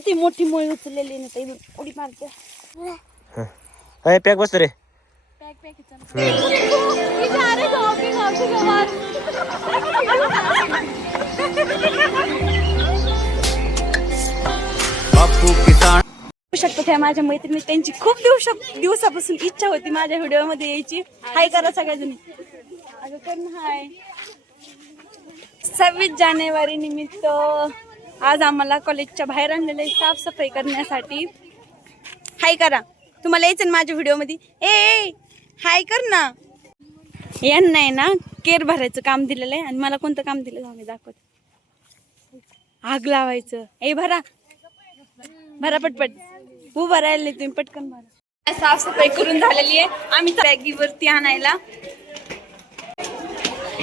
किती मोठी मोळी उचललेली ना ताई? उडी मारते अय पॅक बसतो रे. पॅक पॅक बघू शकतो त्या माझ्या मैत्रिणी. त्यांची खूप दिवस दिवसापासून इच्छा होती माझ्या व्हिडिओमध्ये यायची. हाय करा सगळ्याजणी. अगं कर ना हाय. सव्वीस जानेवारी निमित्त आज आम्हाला कॉलेजच्या बाहेर आणलेलं आहे साफसफाई करण्यासाठी. हाय करा. तुम्हाला यायचं ना माझ्या व्हिडिओमध्ये? ए हाय कर ना. यांना आहे ना केर भरायचं काम दिलेलं आहे आणि मला कोणतं काम दिलं आम्ही दाखवत. आग लावायचं. ए भरा. भरा पटपट. हो राहिले तुम्ही पटकन भरा. साफसफाई करून झालेली आहे. आम्ही बॅगीवरती आणायला.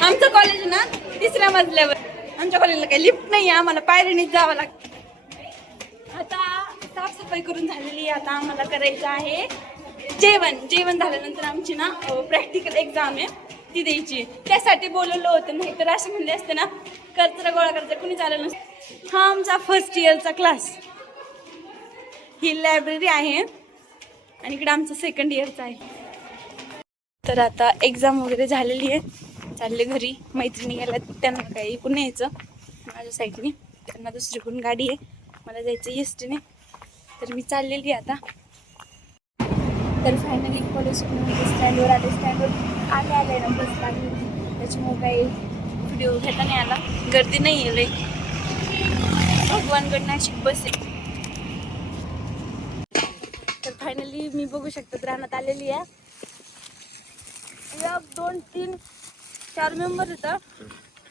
आमचं कॉलेज ना तिसऱ्या मजल्यावर. आमच्या कॉलेजला काही लिफ्ट नाही आहे आम्हाला पायरीनेच जावं लागतं आता साफसफाई करून झालेली आहे आता आम्हाला करायचं आहे. जेवण जेवण झाल्यानंतर आमची ना प्रॅक्टिकल एक्झाम आहे ती द्यायची. आहे. त्यासाठी बोलवलं होतं नाही तर असे म्हणले असते ना कचरा गोळा करायचा कुणी झालं नसतं. हा आमचा फर्स्ट इयरचा क्लास ही लायब्ररी आहे आणि इकडे आमचं सेकंड इयरचं आहे. तर आता एक्झाम वगैरे झालेली आहे. चालले घरी. मैत्रिणी गेल्या त्यांना काही इकडून यायचं माझ्या साईडने. त्यांना दुसरीकडून गाडी आहे. मला जायचं एस टीने तर मी चाललेली आहे आता. तर फायनली कॉलेज स्टँडवर आले. स्टँडवर आले आले ना बस लागली त्याच्यामुळे काही व्हिडिओ घेता नाही आला. गर्दी नाही आहे लई. भगवानगड नाशिक बस आहे. तर फायनली मी बघू शकतो रानात आलेली आहे. दोन तीन चार मेंबर येतात.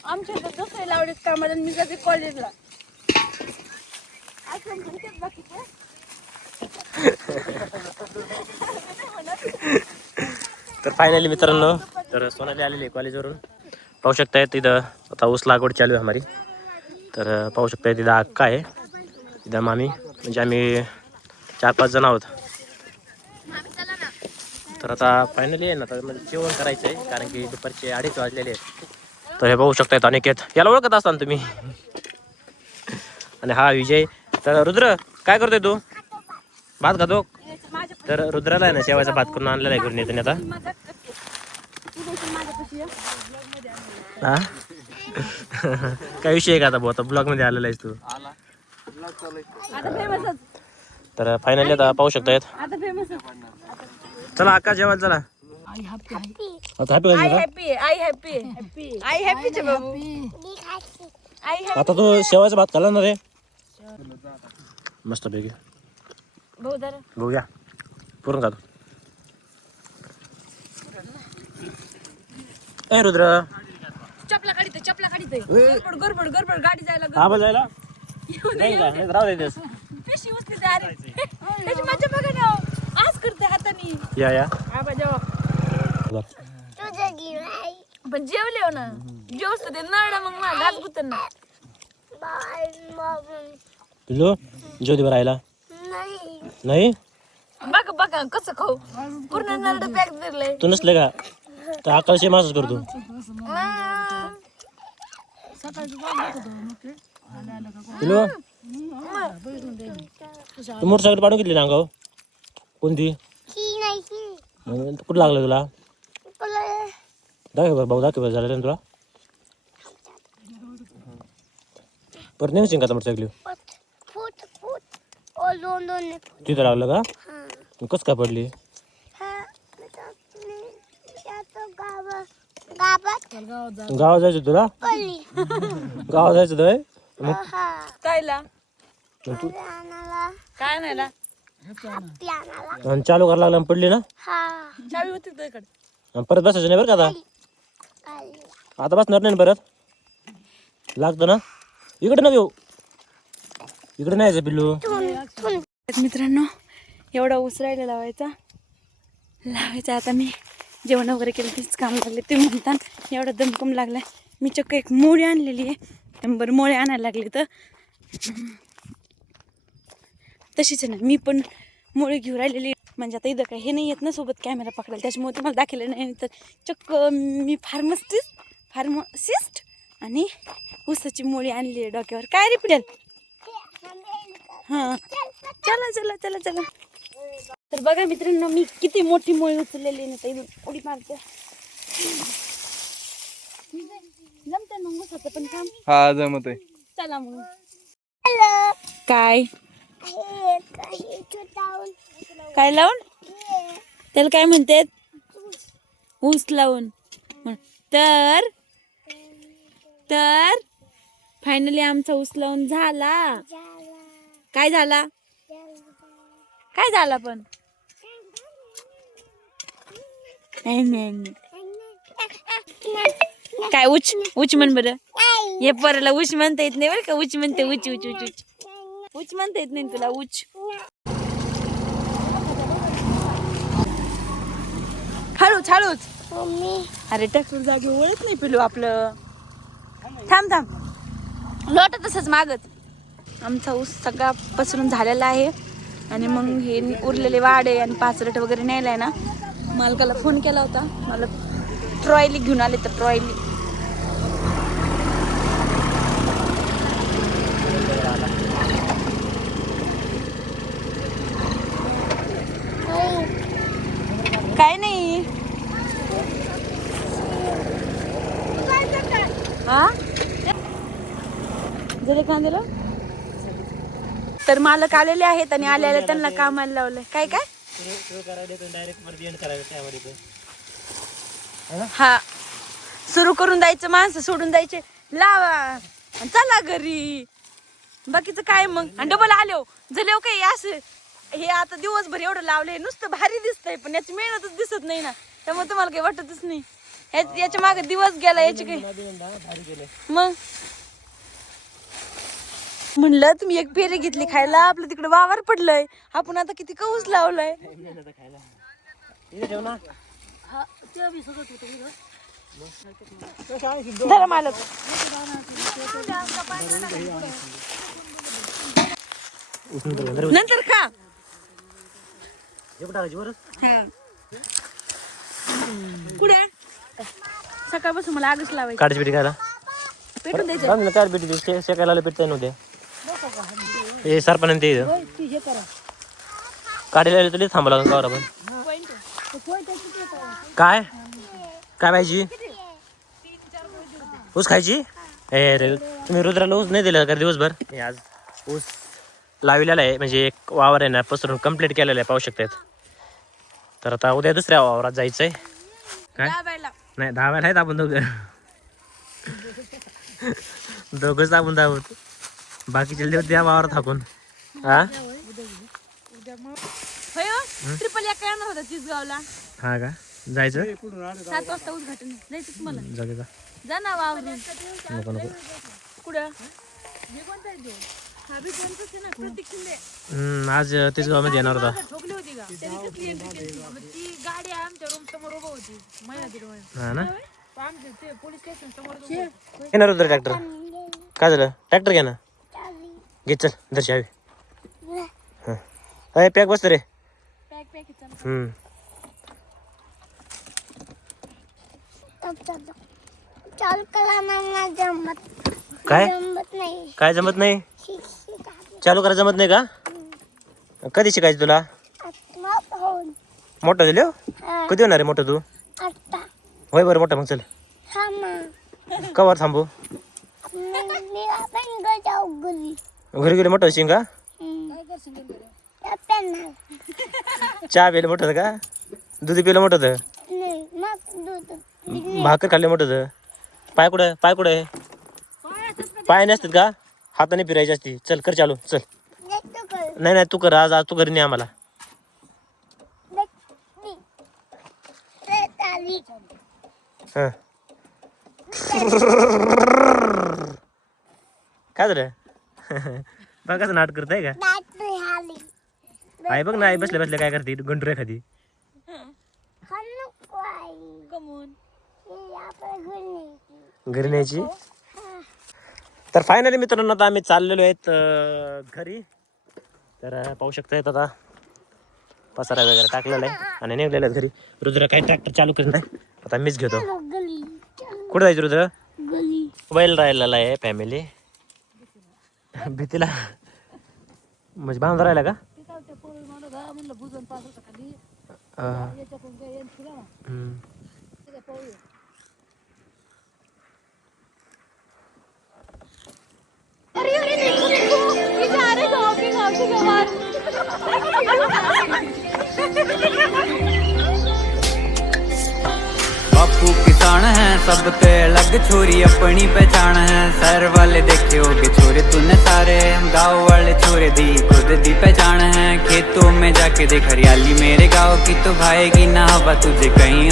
आमच्या इथं दुसऱ्या लावडीत कामाला आणि मी जाते कॉलेजला असं म्हणतात बाकीचे तर फायनली मित्रांनो तर सोनाली आलेली आहे कॉलेजवरून पाहू शकताय तिथं आता ऊस लागवड चालू आहे हमारी. तर पाहू शकताय तिथं अक्का आहे. तिथं मामी म्हणजे आम्ही चार पाच जण आहोत. तर आता फायनली आहे ना तर म्हणजे जेवण करायचं आहे कारण की दुपारचे अडीच वाजलेले आहेत. तर हे पाहू शकतायत अनिकेत याला ओळखत असताना तुम्ही? आणि हा विजय. तर रुद्र काय करतोय तू? भात खातो? तर रुद्राला आहे ना शेवायचा भात करून आणलेला आहे घरून येताना आता. हा? काय विषय आहे का आता भाऊ? आता ब्लॉगमध्ये आलेला आहेस तू. तर फायनली आता पाहू शकतायत. चला अक्का जेवायला चला. आता हॅपी आई का? हॅपी आई हॅपी आई हॅपीचे बाबू. आई हॅपी आता तू शेवायचा भात खाल्ला ना रे. मस्त पैकी. भाऊ बघूया. पूर्ण खातो. ए रुद्र. चपला काढित चपला काढित गडबड गडबड गडबड. गाडी जायला गडबड. आबा जायला. नाही का नाही तर राहू दे तेच. अरे. त्याची मजा बघा ना. आज करते हाताने या या. आबा जेवा. बरं. पण जेवले हो ना. जेवस ते नळा मग मला घास गुतन ना. पिल्लू जेव दे बरं राहिला नाही? बघा बघा कसं खाऊ. पूर्ण नरड पॅक दिलंय तू नसले का? तर अकराशे मासच करतो. पिल्लू? तू मोटरसायकल पाडून घेतली ना अंगाव कोणती? कुठं लागलं तुला? दाखव बरं भाऊ दाखव बरं झालं ना तुला? परत नाही का आता मोटरसायकल तिथं लागलं का? कसं काय पडली? गावात जायचं. तुला? गावात जायचं होतं होय? कायला? मग तू काय नाही आणि चालू करायला लागला आणि पडली ना? चावी होती तुझ्याकडे आणि परत बसायचं नाही बरं का आता? आता बसणार नाही ना परत? लागतं ना? इकडे ना येऊ. इकडे नाही यायचं पिल्लू. मित्रांनो एवढा ऊस राहिला लावायचा लावायचा आता मी. जेवण वगैरे केलं तीच काम लागले ते म्हणतात एवढा दमकम लागलाय. मी चक्क एक मोळी आणलेली आहे. शंभर मोळे आणायला लागले तर. तशीच आहे ना. मी पण मोळी घेऊन राहिलेली. म्हणजे आता इथं काय हे नाही येत ना सोबत कॅमेरा पकडायला. त्याच्यामुळे तुम्हाला दाखवलं नाही. तर चक्क मी फार्मसिस्ट फार्मसिस्ट आणि ऊसाची मोळी आणली आहे डोक्यावर. काय रे पिडेल हा. चला चला चला चला. तर बघा मित्रांनो मी किती मोठी मोळी उचललेली ना ताई उडी मारते. जमते मग होतं पण काम? हा जमत आहे चला मग. काय? काय लावून? त्याला काय म्हणतात? ऊस लावून. तर तर फायनली आमचा ऊस लावून झाला. काय झाला? काय झाला पण? काय उच उच म्हण बरं. हे परला उच म्हणता येत नाही बरं का? उच म्हणते उच उच उच उच. उच म्हणता येत नाही तुला उच. हळूच हळूच अरे ट्रॅक्टर जागी वळत नाही पिलू आपलं. थांब थांब. लोट तसंच मागत. आमचा ऊस सगळा पसरून झालेला आहे. आणि मग हे उरलेले वाडे आणि पाचरट वगैरे न्यायला आहे ना. मालकाला फोन केला होता. मला ट्रॉयली घेऊन आले तर ट्रॉयली काय नाही हा जरी कांद्याला? तर मालक आलेले आहेत आणि आलेले त्यांना कामाला लावलंय. काय काय? हा. सुरू करून द्यायचं माणसं सोडून द्यायचे. लावा. चला घरी. बाकीचं काय मग? आणि डबल आलो हो. झाले हो काय असं? हे आता दिवसभर एवढं लावलंय. नुसतं भारी दिसतंय पण याची मेहनतच दिसत नाही ना. त्यामुळे तुम्हाला काही वाटतच नाही. याच्या मागे दिवस गेला याची काही मग? म्हणलं तुम्ही एक पेरे घेतली खायला आपलं तिकडे वावर पडलंय. आपण आता किती कऊस लावलाय. धरा मालक. नंतर खा. हा. पुढे. सकाळपासून मला आगच लावायची. काढायची पेटी खायला. पेटून द्यायचं. पेटी शेकायला पेटत नव्हते हे सरपण ते इथं. काढायला तुला थांबा लागून कावर आपण काय? काय पाहिजे? ऊस खायची? ए रे तुम्ही रुद्राला ऊस नाही दिला का दिवसभर? आज ऊस लावलेला आहे म्हणजे एक वावर आहे ना पसरून कंप्लीट केलेला आहे पाहू शकतात. तर आता उद्या दुसऱ्या वावरात जायचं आहे काय नाही धावायला आहेत आपण दोघं. दोघंच आपण धावत बाकीचे देव त्या वावरात थाकून हा? ट्रिपल या काय होता चिसगावला? हा का? जायचं? सात वाजता उद्घाटन आहे. जायचं तुम्हाला जाऊ दे का जा ना वावरून. नको नको. कुठं. हम्म, आज तेच गावामध्ये येणार होता. ठोकली होती का? त्यांनी कसली entry केली? मग ती गाडी आमच्या रूम समोर उभं होती. महिना दीड महिना हा ना? आमच्या ते पोलीस स्टेशन समोर उभं होतं. येणार होतं ट्रॅक्टर काय झालं? ट्रॅक्टर घ्या ना. घे चल दर्शी हवी अय पॅक बसतो रे काय जमत नाही काय जमत नाही चालू करा जमत नाही का कधी शिकायचं तुला मोठं दिले हा, कधी होणार आहे मोठं तू होय बरं मोठं मग चल थांबा कवर थांबू घरी गेले मोठं शिंग? का चहा प्यायला मोठं का? दूध प्यायला मोठं तर भाकर खाल्ले मोठं होतं? पाय कुठं? पाय कुठं आहे? पाय नसतात का? हाताने फिरायची असती. चल कर चालू. चल. नाही नाही तू कर. आज आज तू घरी नाही आम्हाला. काय झालं? बघ कसं नाट करत आहे का? आई बघ ना आई बसल्या बसल्या काय करते गंटू एखादी. घरी न्यायची. तर फायनली मित्रांनो आता आम्ही चाललेलो आहेत घरी. तर पाहू शकतायत आता. पसारा वगैरे टाकलेला आहे आणि निघलेला आहे घरी. रुद्र काही ट्रॅक्टर चालू करत नाही. आता मीच घेतो. कुठं जायचं रुद्र? मोबाईल राहिलेला आहे फॅमिली भीतीला. म्हणजे बांधून राहिला का? हा. हम्म. किसान है सब ते अलग छोरी अपनी पहचान है सर वाले देखे हो गए छोरे तूने सारे गाँव वाले छोरे दी खुद दी पहचान है खेतों में जाके देख हरियाली मेरे गाँव की तो भाई की ना हवा तुझे कहीं